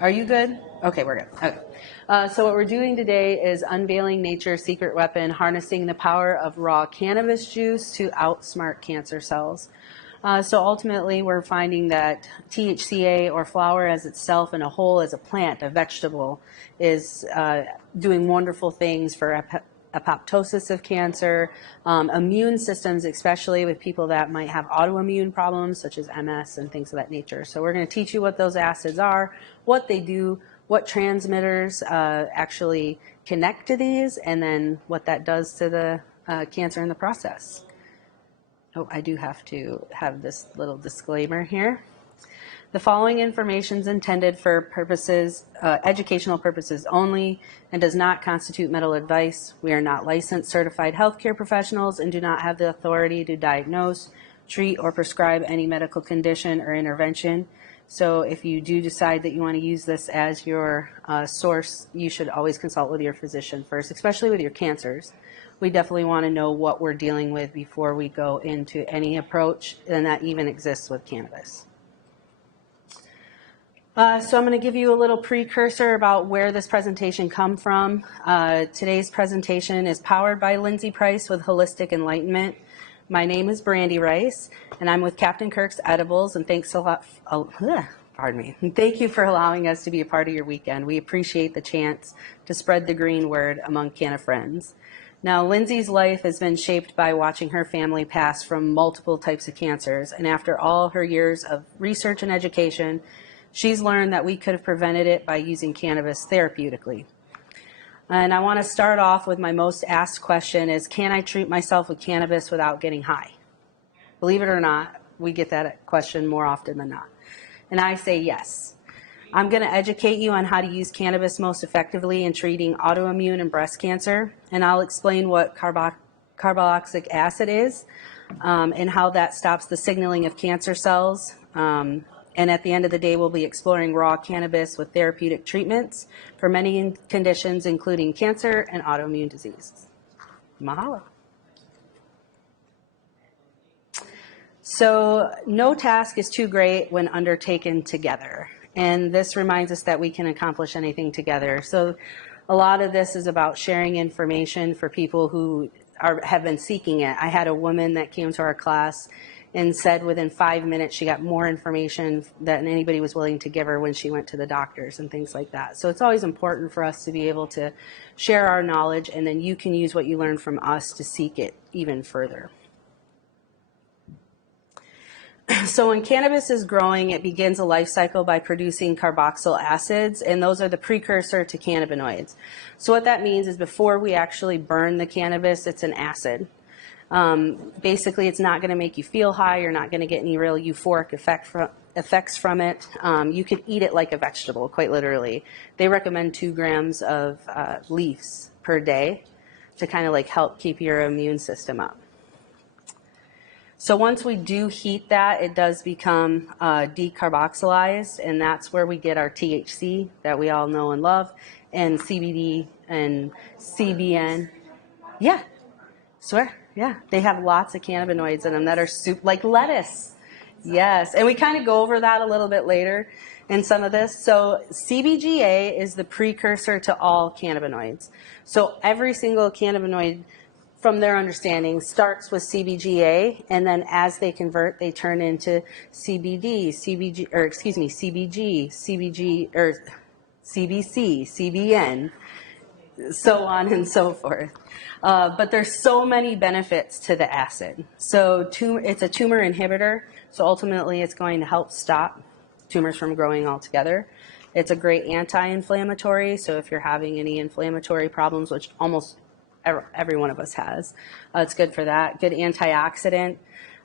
Are you good? Okay, we're good. Okay. So what we're doing today is unveiling nature's secret weapon, harnessing the power of raw cannabis juice to outsmart cancer cells. So ultimately, we're finding that THCA, or flower as itself in a whole, as a plant, a vegetable, is doing wonderful things for apoptosis of cancer, immune systems, especially with people that might have autoimmune problems such as MS and things of that nature. So we're going to teach you what those acids are, what they do, what transmitters actually connect to these, and then what that does to the cancer in the process. Oh, I do have to have this little disclaimer here. The following information is intended for purposes, educational purposes only, and does not constitute medical advice. We are not licensed certified healthcare professionals and do not have the authority to diagnose, treat, or prescribe any medical condition or intervention. So if you do decide that you want to use this as your source, you should always consult with your physician first, especially with your cancers. We definitely want to know what we're dealing with before we go into any approach, and that even exists with cannabis. So I'm going to give you a little precursor about where this presentation comes from. Today's presentation is powered by Lindsay Price with Holistic Enlightenment. My name is Brandi Rice, and I'm with Captain Kirk's Edibles, and thanks a lot. Pardon me. Thank you for allowing us to be a part of your weekend. We appreciate the chance to spread the green word among canna friends. Now, Lindsay's life has been shaped by watching her family pass from multiple types of cancers, and after all her years of research and education, she's learned that we could have prevented it by using cannabis therapeutically. And I want to start off with my most asked question is, can I treat myself with cannabis without getting high? Believe it or not, we get that question more often than not. And I say yes. I'm going to educate you on how to use cannabis most effectively in treating autoimmune and breast cancer, and I'll explain what carboxylic acid is and how that stops the signaling of cancer cells. And at the end of the day, we'll be exploring raw cannabis with therapeutic treatments for many conditions, including cancer and autoimmune diseases. Mahalo. So no task is too great when undertaken together. And this reminds us that we can accomplish anything together. So a lot of this is about sharing information for people who have been seeking it. I had a woman that came to our class and said within 5 minutes she got more information than anybody was willing to give her when she went to the doctors and things like that. So it's always important for us to be able to share our knowledge, and then you can use what you learn from us to seek it even further. So when cannabis is growing, it begins a life cycle by producing carboxyl acids, and those are the precursor to cannabinoids. So what that means is before we actually burn the cannabis, it's an acid. Basically, it's not going to make you feel high. You're not going to get any real euphoric effects from it. You could eat it like a vegetable, quite literally. They recommend 2 grams of leaves per day to kind of like help keep your immune system up. So once we do heat that, it does become decarboxylized, and that's where we get our THC that we all know and love, and CBD and CBN. Yeah, swear. Yeah, they have lots of cannabinoids in them that are like lettuce. Yes, and we kind of go over that a little bit later in some of this. So CBGA is the precursor to all cannabinoids. So every single cannabinoid, from their understanding, starts with CBGA, and then as they convert, they turn into CBD, CBG, or excuse me, CBG, CBG, or CBC, CBN, so on and so forth. But there's so many benefits to the acid. So it's a tumor inhibitor, so ultimately it's going to help stop tumors from growing altogether. It's a great anti-inflammatory, so if you're having any inflammatory problems, which almost every one of us has, it's good for that. Good antioxidant.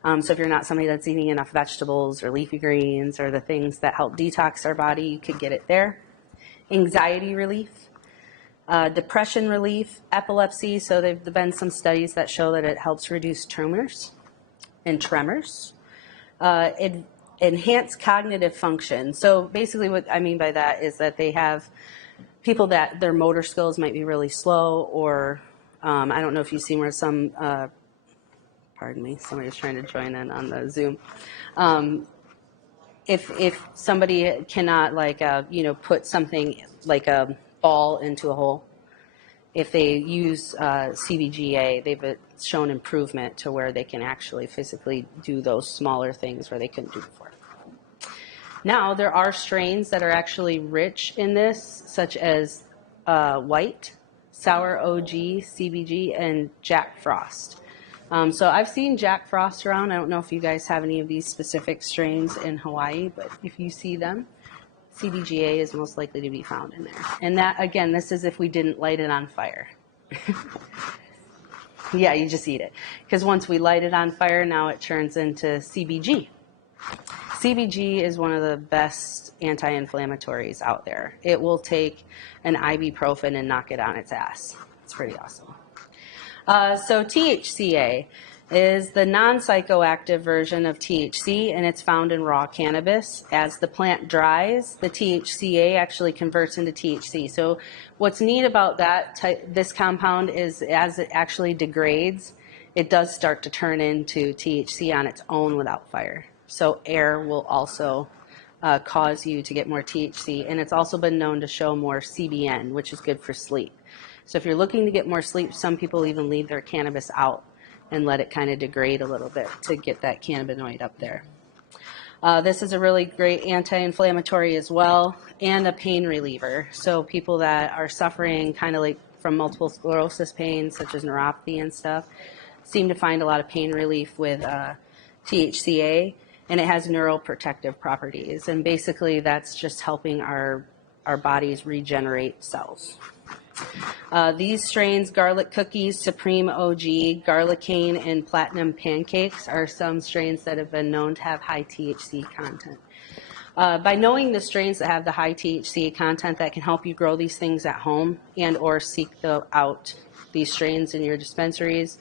So if you're not somebody that's eating enough vegetables or leafy greens or the things that help detox our body, you could get it there. Anxiety relief. Depression relief, epilepsy, so there have been some studies that show that it helps reduce tumors and tremors. Enhanced cognitive function. So basically what I mean by that is that they have people that their motor skills might be really slow, or I don't know if you've seen where some, pardon me, somebody's trying to join in on the Zoom. if somebody cannot like put something like a ball into a hole, if they use CBGA, they've shown improvement to where they can actually physically do those smaller things where they couldn't do before. Now, there are strains that are actually rich in this, such as white, sour OG, CBG, and Jack Frost. So I've seen Jack Frost around. I don't know if you guys have any of these specific strains in Hawaii, but if you see them, CBGA is most likely to be found in there. And that, again, this is if we didn't light it on fire. Yeah, you just eat it. Because once we light it on fire, now it turns into CBG. CBG is one of the best anti-inflammatories out there. It will take an ibuprofen and knock it on its ass. It's pretty awesome. So THCA is the non-psychoactive version of THC, and it's found in raw cannabis. As the plant dries, the THCA actually converts into THC. So what's neat about this compound is as it actually degrades, it does start to turn into THC on its own without fire. So air will also cause you to get more THC, and it's also been known to show more CBN, which is good for sleep. So if you're looking to get more sleep, some people even leave their cannabis out and let it kind of degrade a little bit to get that cannabinoid up there. This is a really great anti-inflammatory as well, and a pain reliever. So people that are suffering kind of like from multiple sclerosis pain, such as neuropathy and stuff, seem to find a lot of pain relief with THCA, and it has neuroprotective properties. And basically that's just helping our bodies regenerate cells. These strains, Garlic Cookies, Supreme OG, Garlicane, and Platinum Pancakes, are some strains that have been known to have high THC content. By knowing the strains that have the high THC content, that can help you grow these things at home and or seek out these strains in your dispensaries.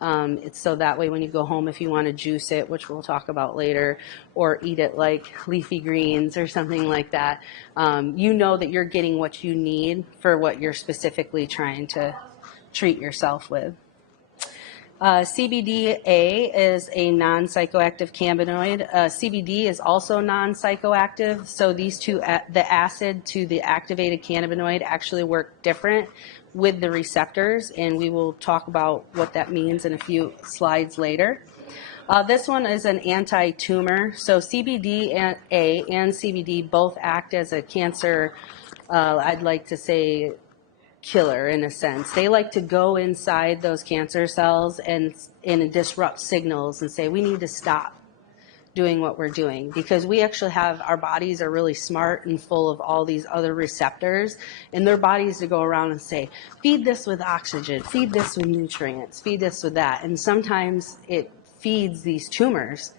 It's so that way when you go home, if you want to juice it, which we'll talk about later, or eat it like leafy greens or something like that, you know that you're getting what you need for what you're specifically trying to treat yourself with. CBDA is a non-psychoactive cannabinoid. CBD is also non-psychoactive, so these two, the acid to the activated cannabinoid, actually work different with the receptors, and we will talk about what that means in a few slides later. This one is an anti-tumor. So CBDA and CBD both act as a cancer, I'd like to say, killer in a sense. They like to go inside those cancer cells and disrupt signals and say, we need to stop doing what we're doing, because we actually have, our bodies are really smart and full of all these other receptors, and their bodies to go around and say, feed this with oxygen, feed this with nutrients, feed this with that. And sometimes it feeds these tumors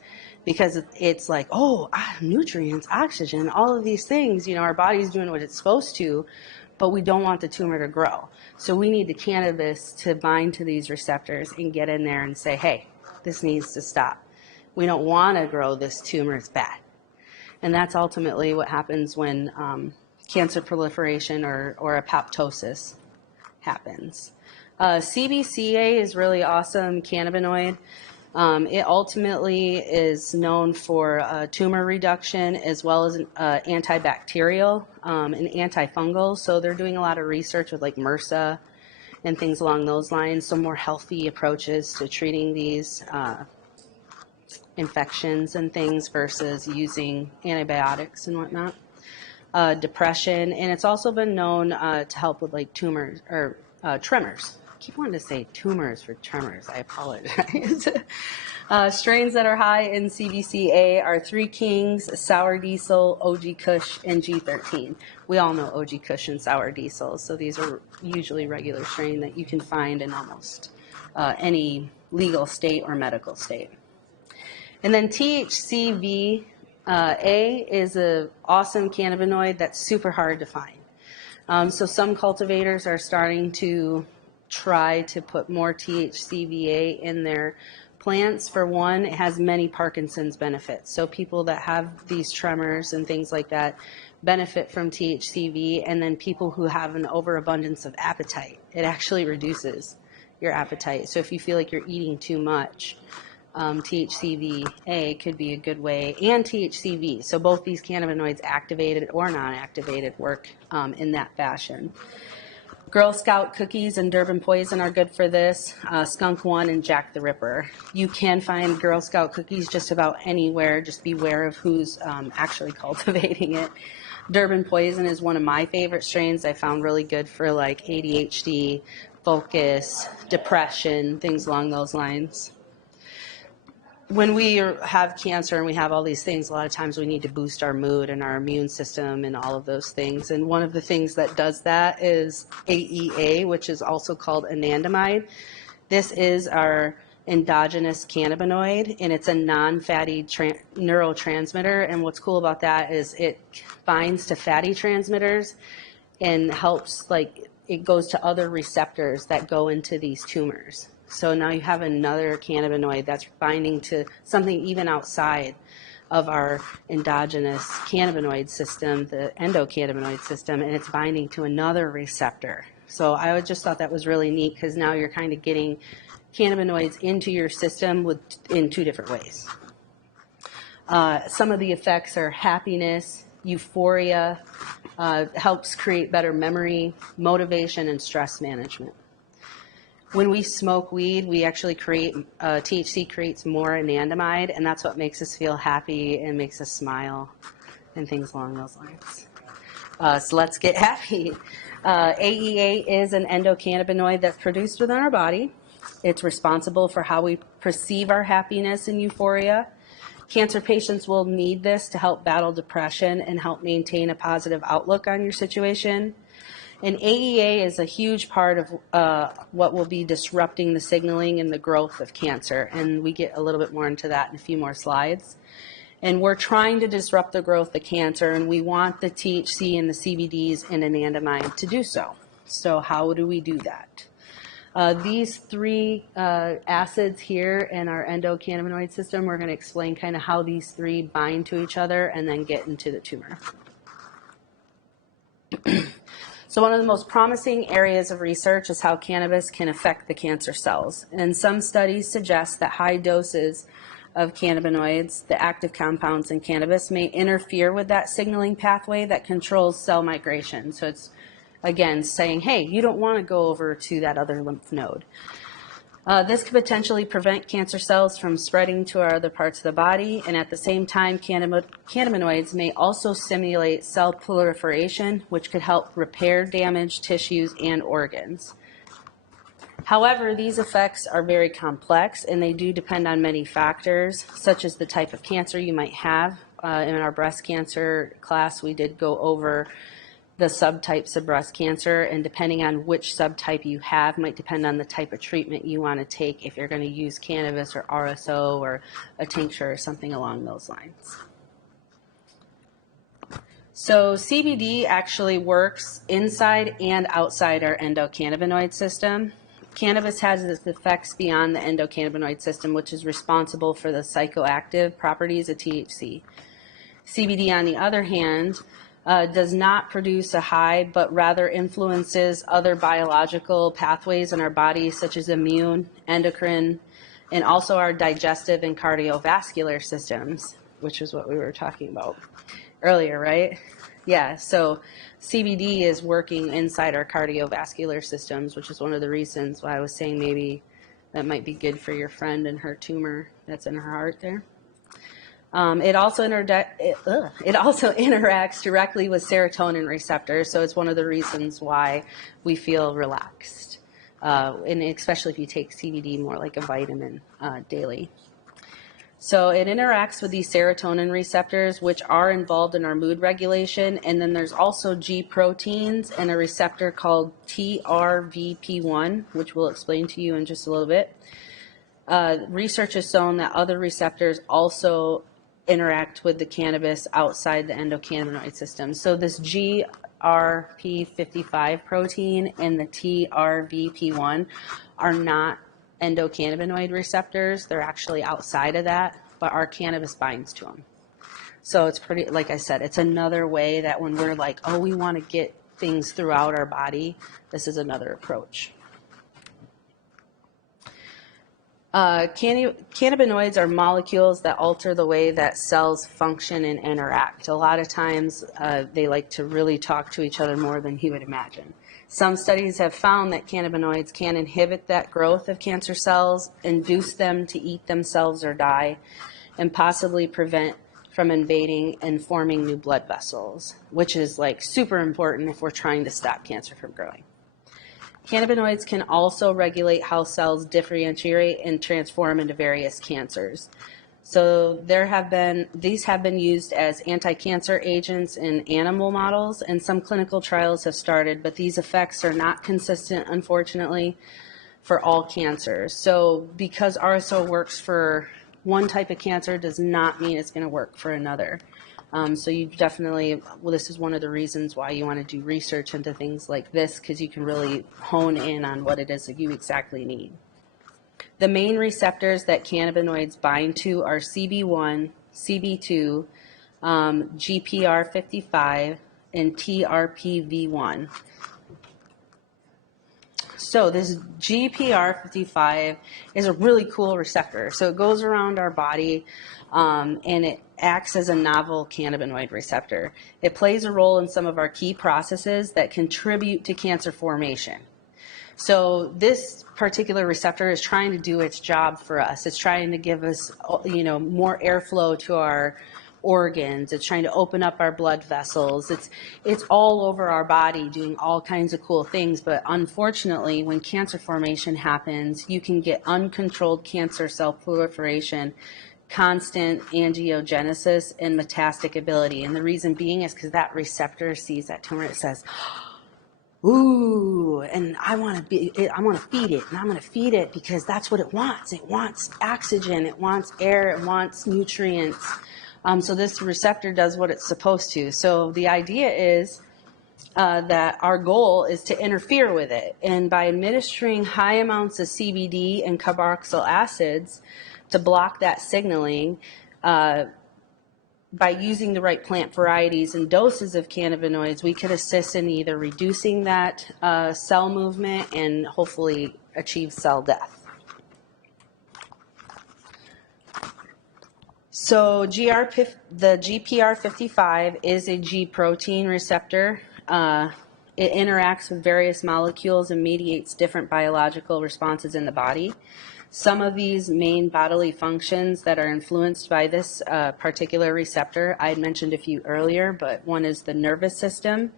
because it's like, oh, nutrients, oxygen, all of these things, our body's doing what it's supposed to, but we don't want the tumor to grow. So we need the cannabis to bind to these receptors and get in there and say, hey, this needs to stop. We don't want to grow this tumor, it's bad. And that's ultimately what happens when cancer proliferation or apoptosis happens. CBCA is really awesome cannabinoid. It ultimately is known for tumor reduction as well as antibacterial and antifungal. So they're doing a lot of research with like MRSA and things along those lines. So more healthy approaches to treating these infections and things versus using antibiotics and whatnot. Depression, and it's also been known to help with like tumors or tremors. I keep wanting to say tumors for tremors. I apologize. Strains that are high in CBCA are Three Kings, Sour Diesel, OG Kush, and G13. We all know OG Kush and Sour Diesel, so these are usually regular strain that you can find in almost any legal state or medical state. And then THCV A is an awesome cannabinoid that's super hard to find. So some cultivators are starting to try to put more THCVA in their plants. For one, it has many Parkinson's benefits. So people that have these tremors and things like that benefit from THCV, and then people who have an overabundance of appetite, it actually reduces your appetite. So if you feel like you're eating too much, THCV-A could be a good way, and THCV. So both these cannabinoids, activated or non-activated, work in that fashion. Girl Scout cookies and Durban Poison are good for this. Skunk One and Jack the Ripper. You can find Girl Scout cookies just about anywhere. Just beware of who's actually cultivating it. Durban Poison is one of my favorite strains. I found really good for like ADHD, focus, depression, things along those lines. When we have cancer and we have all these things, a lot of times we need to boost our mood and our immune system and all of those things. And one of the things that does that is AEA, which is also called anandamide. This is our endogenous cannabinoid, and it's a non-fatty neurotransmitter. And what's cool about that is it binds to fatty transmitters and helps, like, it goes to other receptors that go into these tumors. So now you have another cannabinoid that's binding to something even outside of our endogenous cannabinoid system, the endocannabinoid system, and it's binding to another receptor. So I just thought that was really neat, because now you're kind of getting cannabinoids into your system in two different ways. Some of the effects are happiness, euphoria, helps create better memory, motivation, and stress management. When we smoke weed, we actually create, THC creates more anandamide, and that's what makes us feel happy and makes us smile and things along those lines. So let's get happy. AEA is an endocannabinoid that's produced within our body. It's responsible for how we perceive our happiness and euphoria. Cancer patients will need this to help battle depression and help maintain a positive outlook on your situation. And AEA is a huge part of what will be disrupting the signaling and the growth of cancer. And we get a little bit more into that in a few more slides. And we're trying to disrupt the growth of cancer, and we want the THC and the CBDs and anandamide to do so. So how do we do that? These three acids here in our endocannabinoid system, we're going to explain kind of how these three bind to each other and then get into the tumor. So one of the most promising areas of research is how cannabis can affect the cancer cells. And some studies suggest that high doses of cannabinoids, the active compounds in cannabis, may interfere with that signaling pathway that controls cell migration. So it's, again, saying, hey, you don't want to go over to that other lymph node. This could potentially prevent cancer cells from spreading to our other parts of the body, and at the same time, cannabinoids may also stimulate cell proliferation, which could help repair damaged tissues and organs. However, these effects are very complex, and they do depend on many factors, such as the type of cancer you might have. In our breast cancer class, we did go over the subtypes of breast cancer, and depending on which subtype you have might depend on the type of treatment you want to take, if you're going to use cannabis or RSO or a tincture or something along those lines. So CBD actually works inside and outside our endocannabinoid system. Cannabis has its effects beyond the endocannabinoid system, which is responsible for the psychoactive properties of THC. CBD, on the other hand, does not produce a high, but rather influences other biological pathways in our body, such as immune, endocrine, and also our digestive and cardiovascular systems, which is what we were talking about earlier, right? Yeah, so CBD is working inside our cardiovascular systems, which is one of the reasons why I was saying maybe that might be good for your friend and her tumor that's in her heart there. It also interacts directly with serotonin receptors, so it's one of the reasons why we feel relaxed, and especially if you take CBD more like a vitamin daily. So it interacts with these serotonin receptors, which are involved in our mood regulation, and then there's also G proteins and a receptor called TRVP1, which we'll explain to you in just a little bit. Research has shown that other receptors also interact with the cannabis outside the endocannabinoid system. So this GRP55 protein and the TRVP1 are not endocannabinoid receptors. They're actually outside of that, but our cannabis binds to them. So it's pretty, like I said, it's another way that when we're like, oh, we want to get things throughout our body, this is another approach. Cannabinoids are molecules that alter the way that cells function and interact. A lot of times they like to really talk to each other more than you would imagine. Some studies have found that cannabinoids can inhibit that growth of cancer cells, induce them to eat themselves or die, and possibly prevent from invading and forming new blood vessels, which is like super important if we're trying to stop cancer from growing. Cannabinoids can also regulate how cells differentiate and transform into various cancers. So these have been used as anti-cancer agents in animal models, and some clinical trials have started, but these effects are not consistent, unfortunately, for all cancers. So because RSO works for one type of cancer does not mean it's going to work for another. So you definitely, well, this is one of the reasons why you want to do research into things like this, because you can really hone in on what it is that you exactly need. The main receptors that cannabinoids bind to are CB1, CB2, GPR55, and TRPV1. So this GPR55 is a really cool receptor. So it goes around our body and it acts as a novel cannabinoid receptor. It plays a role in some of our key processes that contribute to cancer formation. So this particular receptor is trying to do its job for us. It's trying to give us, more airflow to our organs. It's trying to open up our blood vessels. It's all over our body doing all kinds of cool things. But unfortunately, when cancer formation happens, you can get uncontrolled cancer cell proliferation, constant angiogenesis, and metastatic ability. And the reason being is because that receptor sees that tumor. It says, ooh, and I want to feed it, and I'm going to feed it because that's what it wants. It wants oxygen, it wants air, it wants nutrients. So this receptor does what it's supposed to. So the idea is that our goal is to interfere with it. And by administering high amounts of CBD and carboxyl acids to block that signaling, by using the right plant varieties and doses of cannabinoids, we could assist in either reducing that cell movement and hopefully achieve cell death. So the GPR55 is a G protein receptor. It interacts with various molecules and mediates different biological responses in the body. Some of these main bodily functions that are influenced by this particular receptor, I had mentioned a few earlier, but one is the nervous system.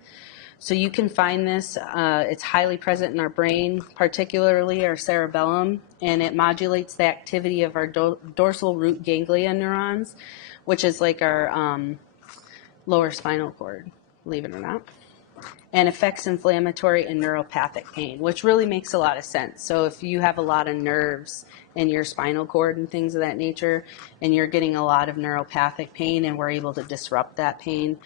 So you can find this, it's highly present in our brain, particularly our cerebellum, and it modulates the activity of our dorsal root ganglia neurons, which is like our lower spinal cord, believe it or not, and affects inflammatory and neuropathic pain, which really makes a lot of sense. So if you have a lot of nerves in your spinal cord and things of that nature, and you're getting a lot of neuropathic pain and we're able to disrupt that pain,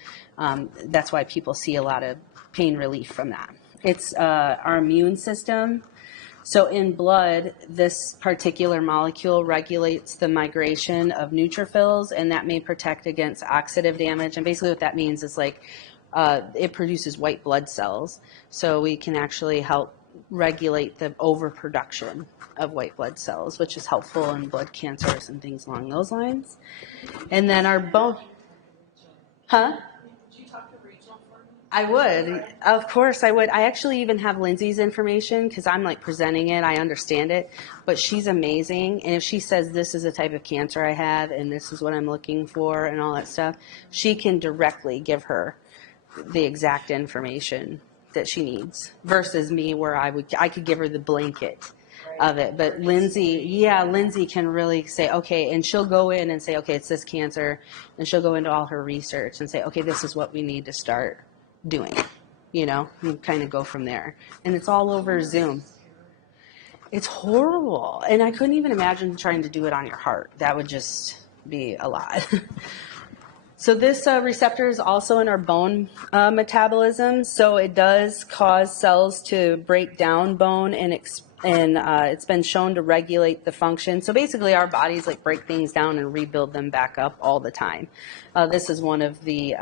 that's why people see a lot of pain relief from that. It's our immune system. So in blood, this particular molecule regulates the migration of neutrophils, and that may protect against oxidative damage. And basically what that means is like it produces white blood cells. So we can actually help regulate the overproduction of white blood cells, which is helpful in blood cancers and things along those lines. And then our bone, huh? I would. Of course I would. I actually even have Lindsay's information because I'm like presenting it. I understand it. But she's amazing. And if she says this is the type of cancer I have and this is what I'm looking for and all that stuff, she can directly give her the exact information that she needs versus me where I could give her the blanket of it. But Lindsay can really say, okay, and she'll go in and say, okay, it's this cancer. And she'll go into all her research and say, okay, this is what we need to start doing, and kind of go from there. And it's all over Zoom. It's horrible. And I couldn't even imagine trying to do it on your heart. That would just be a lot. So this receptor is also in our bone metabolism. So it does cause cells to break down bone, and it's been shown to regulate the function. So basically our bodies like break things down and rebuild them back up all the time. This is one of the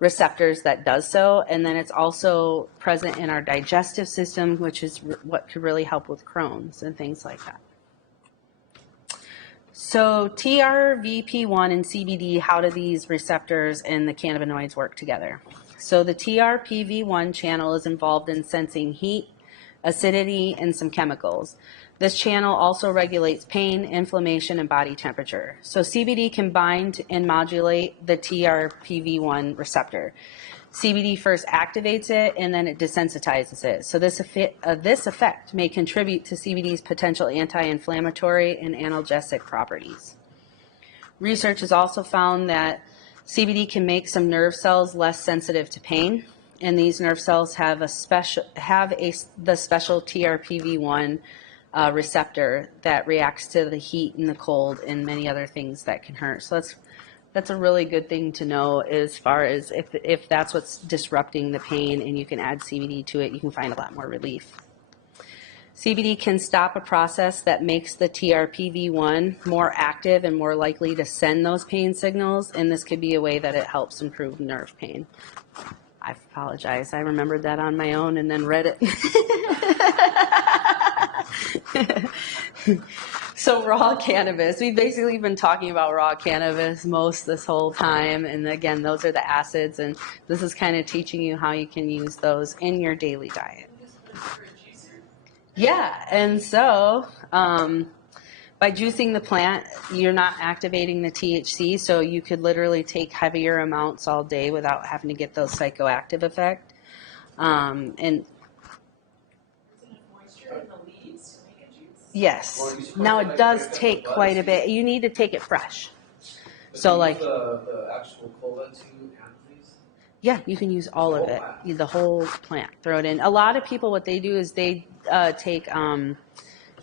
receptors that does so, and then it's also present in our digestive system, which is what could really help with Crohn's and things like that. So TRVP1 and CBD, how do these receptors and the cannabinoids work together? So the TRPV1 channel is involved in sensing heat, acidity, and some chemicals. This channel also regulates pain, inflammation, and body temperature. So CBD can bind and modulate the TRPV1 receptor. CBD first activates it and then it desensitizes it. So this effect may contribute to CBD's potential anti-inflammatory and analgesic properties. Research has also found that CBD can make some nerve cells less sensitive to pain, and these nerve cells have the special TRPV1 receptor that reacts to the heat and the cold and many other things that can hurt. So that's a really good thing to know as far as if that's what's disrupting the pain and you can add CBD to it, you can find a lot more relief. CBD can stop a process that makes the TRPV1 more active and more likely to send those pain signals, and this could be a way that it helps improve nerve pain. I apologize, I remembered that on my own and then read it. So raw cannabis, we've basically been talking about raw cannabis this whole time, and again, those are the acids, and this is kind of teaching you how you can use those in your daily diet. Yeah, and so by juicing the plant, you're not activating the THC, so you could literally take heavier amounts all day without having to get those psychoactive effect. And yes, now it does take quite a bit. You need to take it fresh. So like the actual cola to athletes? Yeah, you can use all of it, the whole plant, throw it in. A lot of people, what they do is they take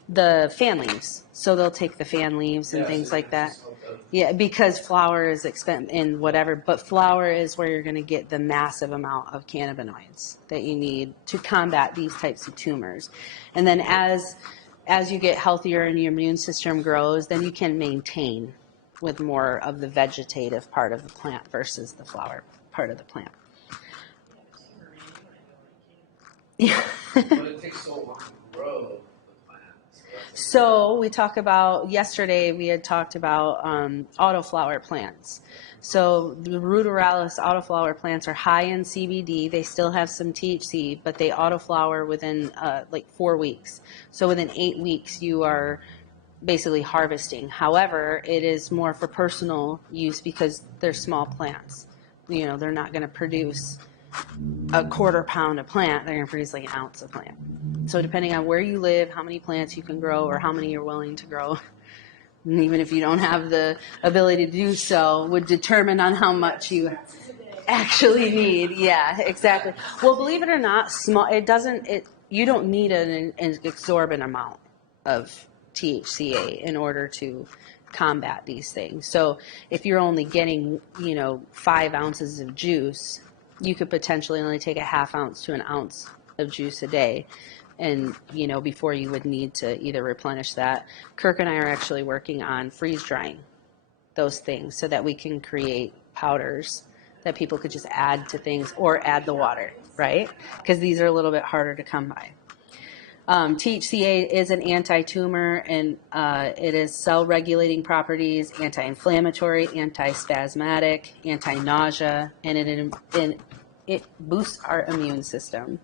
the fan leaves. So they'll take the fan leaves and things like that. Yeah, because flower is expensive and whatever, but flower is where you're going to get the massive amount of cannabinoids that you need to combat these types of tumors. And then as you get healthier and your immune system grows, then you can maintain with more of the vegetative part of the plant versus the flower part of the plant. Yeah. But it takes so long to grow the plant. So we talk about, yesterday we had talked about autoflower plants. So the ruderalis autoflower plants are high in CBD. They still have some THC, but they autoflower within like 4 weeks. So within 8 weeks you are basically harvesting. However, it is more for personal use because they're small plants. You know, they're not going to produce a quarter pound of plant. They're going to produce like an ounce of plant. So depending on where you live, how many plants you can grow or how many you're willing to grow, and even if you don't have the ability to do so, would determine on how much you actually need. Yeah, exactly. Well, believe it or not, you don't need an exorbitant amount of THCA in order to combat these things. So if you're only getting, 5 ounces of juice, you could potentially only take a half ounce to an ounce of juice a day. And, before you would need to either replenish that. Kirk and I are actually working on freeze drying those things so that we can create powders that people could just add to things or add the water, right? Because these are a little bit harder to come by. THCA is an anti-tumor, and it is cell-regulating properties, anti-inflammatory, anti-spasmodic, anti-nausea, and it boosts our immune system.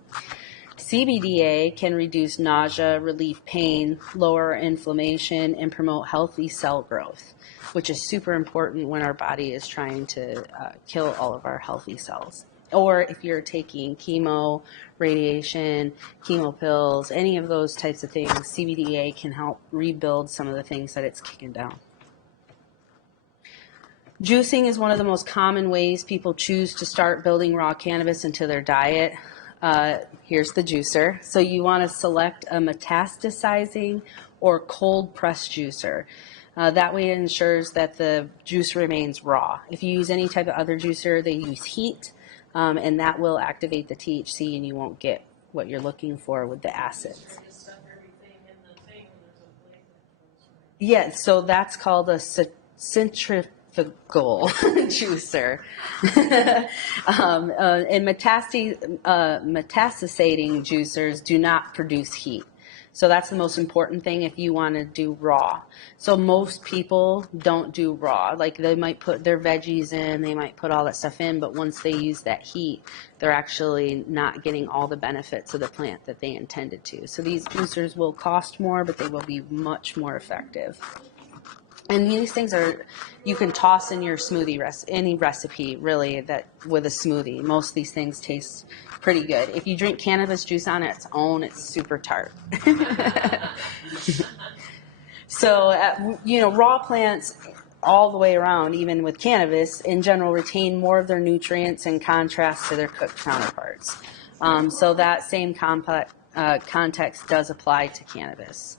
CBDA can reduce nausea, relieve pain, lower inflammation, and promote healthy cell growth, which is super important when our body is trying to kill all of our healthy cells. Or if you're taking chemo, radiation, chemo pills, any of those types of things, CBDA can help rebuild some of the things that it's kicking down. Juicing is one of the most common ways people choose to start building raw cannabis into their diet. Here's the juicer. So you want to select a metastasizing or cold press juicer. That way it ensures that the juice remains raw. If you use any type of other juicer, they use heat. And that will activate the THC, and you won't get what you're looking for with the acids. Yeah, so that's called a centrifugal juicer. And metastasating juicers do not produce heat. So that's the most important thing if you want to do raw. So most people don't do raw. Like they might put their veggies in, they might put all that stuff in, but once they use that heat, they're actually not getting all the benefits of the plant that they intended to. So these juicers will cost more, but they will be much more effective. And these things are, you can toss in your smoothie any recipe really that with a smoothie. Most of these things taste pretty good. If you drink cannabis juice on its own, it's super tart. So, raw plants all the way around, even with cannabis, in general, retain more of their nutrients in contrast to their cooked counterparts. So that same context does apply to cannabis.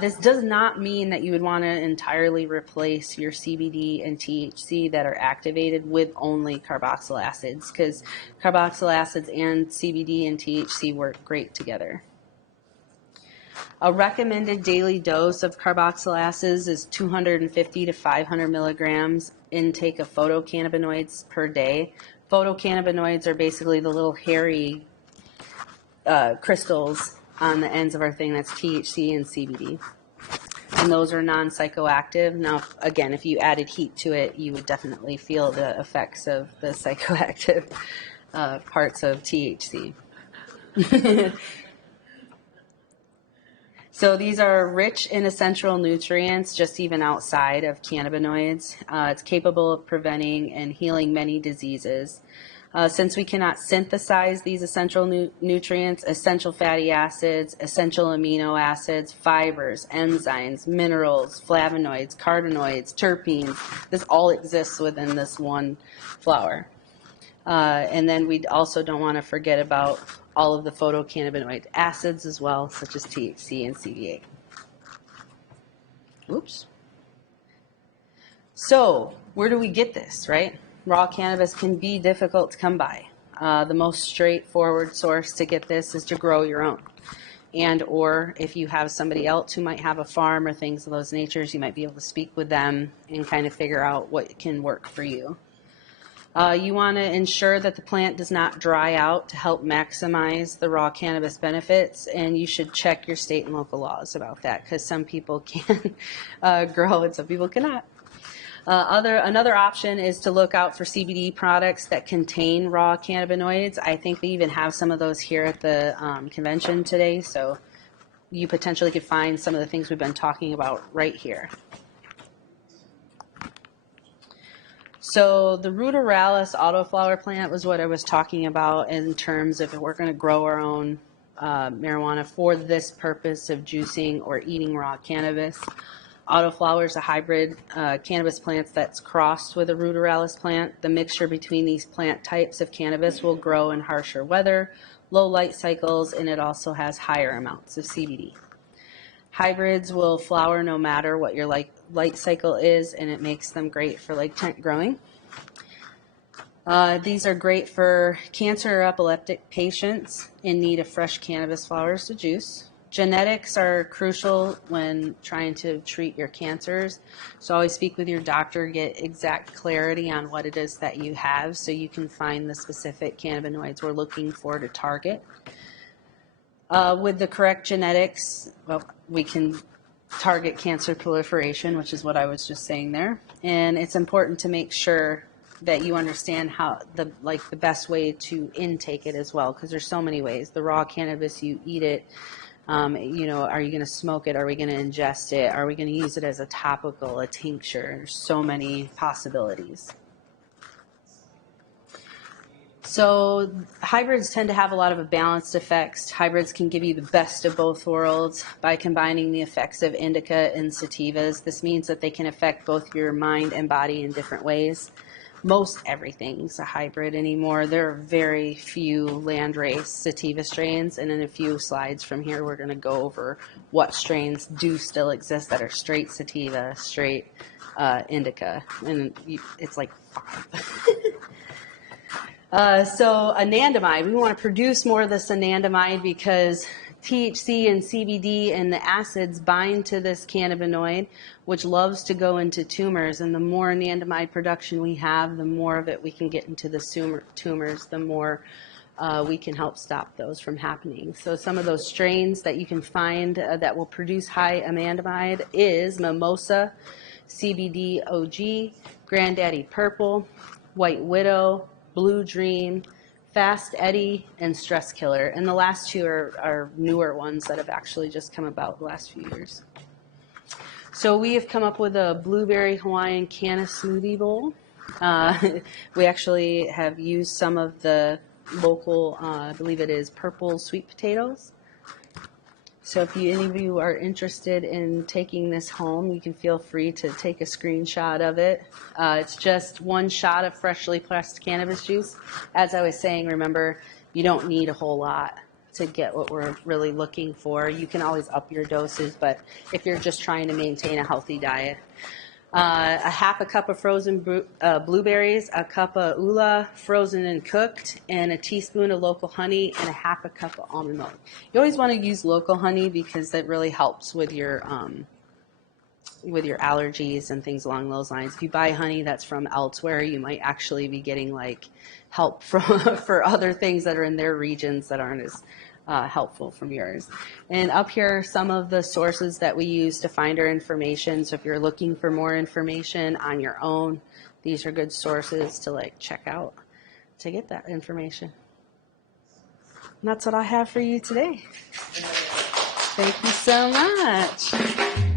This does not mean that you would want to entirely replace your CBD and THC that are activated with only carboxyl acids, because carboxyl acids and CBD and THC work great together. A recommended daily dose of carboxyl acids is 250 to 500 milligrams intake of phytocannabinoids per day. Phytocannabinoids are basically the little hairy crystals on the ends of our thing. That's THC and CBD. And those are non-psychoactive. Now, again, if you added heat to it, you would definitely feel the effects of the psychoactive parts of THC. So these are rich in essential nutrients, just even outside of cannabinoids. It's capable of preventing and healing many diseases. Since we cannot synthesize these essential nutrients, essential fatty acids, essential amino acids, fibers, enzymes, minerals, flavonoids, carotenoids, terpenes, this all exists within this one flower. And then we also don't want to forget about all of the phytocannabinoid acids as well, such as THC and CBA. Oops. So, where do we get this, right? Raw cannabis can be difficult to come by. The most straightforward source to get this is to grow your own. And or if you have somebody else who might have a farm or things of those natures, you might be able to speak with them and kind of figure out what can work for you. You want to ensure that the plant does not dry out to help maximize the raw cannabis benefits, and you should check your state and local laws about that, because some people can grow and some people cannot. Another option is to look out for CBD products that contain raw cannabinoids. I think they even have some of those here at the convention today, so you potentially could find some of the things we've been talking about right here. So the ruderalis autoflower plant was what I was talking about in terms of if we're going to grow our own marijuana for this purpose of juicing or eating raw cannabis. Autoflower is a hybrid cannabis plant that's crossed with a ruderalis plant. The mixture between these plant types of cannabis will grow in harsher weather, low light cycles, and it also has higher amounts of CBD. Hybrids will flower no matter what your light cycle is, and it makes them great for tent growing. These are great for cancer or epileptic patients in need of fresh cannabis flowers to juice. Genetics are crucial when trying to treat your cancers. So always speak with your doctor, get exact clarity on what it is that you have so you can find the specific cannabinoids we're looking for to target. With the correct genetics, well, we can target cancer proliferation, which is what I was just saying there. And it's important to make sure that you understand how the best way to intake it as well, because there's so many ways. The raw cannabis, you eat it. Are you going to smoke it? Are we going to ingest it? Are we going to use it as a topical, a tincture? There's so many possibilities. So hybrids tend to have a lot of balanced effects. Hybrids can give you the best of both worlds by combining the effects of indica and sativas. This means that they can affect both your mind and body in different ways. Most everything's a hybrid anymore. There are very few landrace sativa strains, and in a few slides from here we're going to go over what strains do still exist that are straight sativa, straight indica, and it's like 5. So anandamide, we want to produce more of this anandamide because THC and CBD and the acids bind to this cannabinoid, which loves to go into tumors. And the more anandamide production we have, the more of it we can get into the tumors, the more we can help stop those from happening. So some of those strains that you can find that will produce high anandamide is Mimosa, CBD OG, Granddaddy Purple, White Widow, Blue Dream, Fast Eddie, and Stress Killer. And the last two are newer ones that have actually just come about the last few years. So we have come up with a blueberry Hawaiian canna smoothie bowl. We actually have used some of the local, I believe it is purple sweet potatoes. So if any of you are interested in taking this home, you can feel free to take a screenshot of it. It's just 1 shot of freshly pressed cannabis juice. As I was saying, remember, you don't need a whole lot to get what we're really looking for. You can always up your doses, but if you're just trying to maintain a healthy diet. A half a cup of frozen blueberries, a cup of ula, frozen and cooked, and a teaspoon of local honey, and a half a cup of almond milk. You always want to use local honey because that really helps with your allergies and things along those lines. If you buy honey that's from elsewhere, you might actually be getting like help from for other things that are in their regions that aren't as helpful from yours. And up here are some of the sources that we use to find our information. So if you're looking for more information on your own, these are good sources to like check out to get that information. And that's what I have for you today. Thank you so much.